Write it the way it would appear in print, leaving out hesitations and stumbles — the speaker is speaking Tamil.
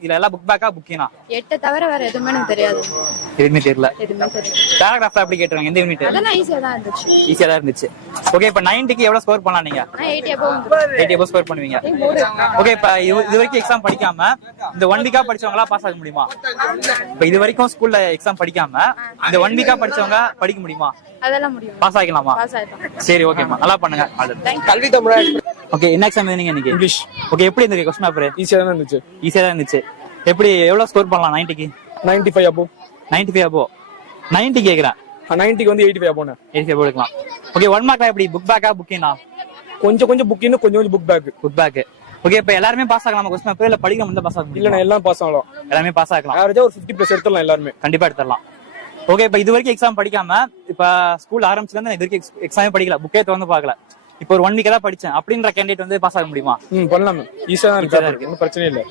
இதுல எல்லாம் புக் பேக்கா புக்கினா 8 தவிர வேற எதுவுமே எனக்கு தெரியாது. எதுவுமே தெரியல. எதுவுமே தெரியல. பேராகிராஃப்ல அப்படி கேட்டுருவாங்க. எந்த யூனிட்? அதெல்லாம் ஈஸியா தான் இருந்துச்சு. ஈஸியா தான் இருந்துச்சு. ஓகே, இப்ப 90க்கு எவ்வளவு ஸ்கோர் பண்ணலாம் நீங்க? 80 above. 80 above ஸ்கோர் பண்ணுவீங்க. ஓகே, இப்ப இது வரைக்கும் எக்ஸாம் படிக்காம இந்த 1 வீக்கா படிச்சவங்களா பாஸ் ஆக முடியுமா? இப்ப இது வரைக்கும் ஸ்கூல்ல எக்ஸாம் படிக்காம இந்த 1 வீக்கா படிச்சவங்க படிக்க முடியுமா? அதெல்லாம் முடியும். பாஸ் ஆகிக்கலாமா? பாஸ் ஆயிடும். சரி, ஓகேமா, நல்லா பண்ணுங்க. கல்வி தமிழா. ஓகே, என்ன எக்ஸாம் எழுதுனீங்க இன்னைக்கு? இங்கிலீஷ். ஓகே, எப்படி இருந்துச்சு क्वेश्चन பேப்பர்? ஈஸியா தான் இருந்துச்சு. ஈஸியா தான் இருந்துச்சு. எப்படி எவ்வளவு ஸ்கோர் பண்ணலாம் 90க்கு? 95 above. 95 above. 90 கேக்குறேன். 90க்கு வந்து 85 above. 85 above எடுக்கலாம். ஓகே, 1 மார்க்ல எப்படி புக் பேக்கா புக்கினா? கொஞ்சம் புக் இன்னும் கொஞ்சம் book back. Book back. Okay, இப்ப எல்லாரும் பாஸ் ஆகலாமா क्वेश्चन பேப்பர்? இல்ல படிக்க மட்டும் பாஸ் ஆக முடியுமா? இல்ல, நான் எல்லாம் பாஸ் ஆகலாம். எல்லாமே பாஸ் ஆகலாம். ஆவரேஜா ஒரு 50+ எடுத்துறலாம் எல்லாரும். கண்டிப்பா எடுத்துறலாம். ஓகே, இப்ப இது வரைக்கும் எக்ஸாம் படிக்காம இப்ப ஸ்கூல் ஆரம்பிச்சதுல இருந்து இது வரைக்கும் எக்ஸாமே படிக்கல, புக்கே திறந்து பார்க்கல, இப்போ ஒரு 1 வீக் தான் படிச்சேன் அப்படின்ற கேண்டிடேட் வந்து பாஸ் ஆக முடியுமா? பண்ணலாம். ஈஸியா தான் இருக்கு. ஒன்றும் பிரச்சனை இல்லை.